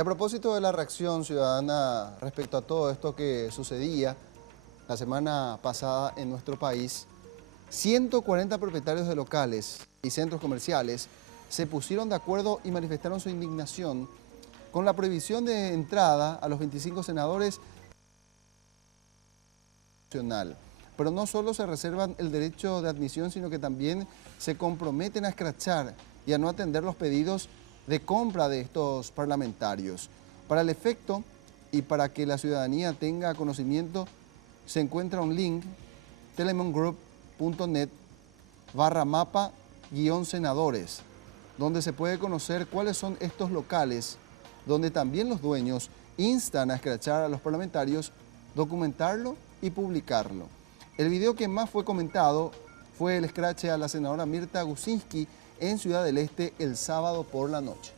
Y a propósito de la reacción ciudadana respecto a todo esto que sucedía la semana pasada en nuestro país, 140 propietarios de locales y centros comerciales se pusieron de acuerdo y manifestaron su indignación con la prohibición de entrada a los 25 senadores nacional. Pero no solo se reservan el derecho de admisión, sino que también se comprometen a escrachar y a no atender los pedidos de compra de estos parlamentarios. Para el efecto y para que la ciudadanía tenga conocimiento, se encuentra un link, telemongroup.net/mapa-senadores, donde se puede conocer cuáles son estos locales, donde también los dueños instan a escrachar a los parlamentarios, documentarlo y publicarlo. El video que más fue comentado fue el escrache a la senadora Mirta Gusinski en Ciudad del Este el sábado por la noche.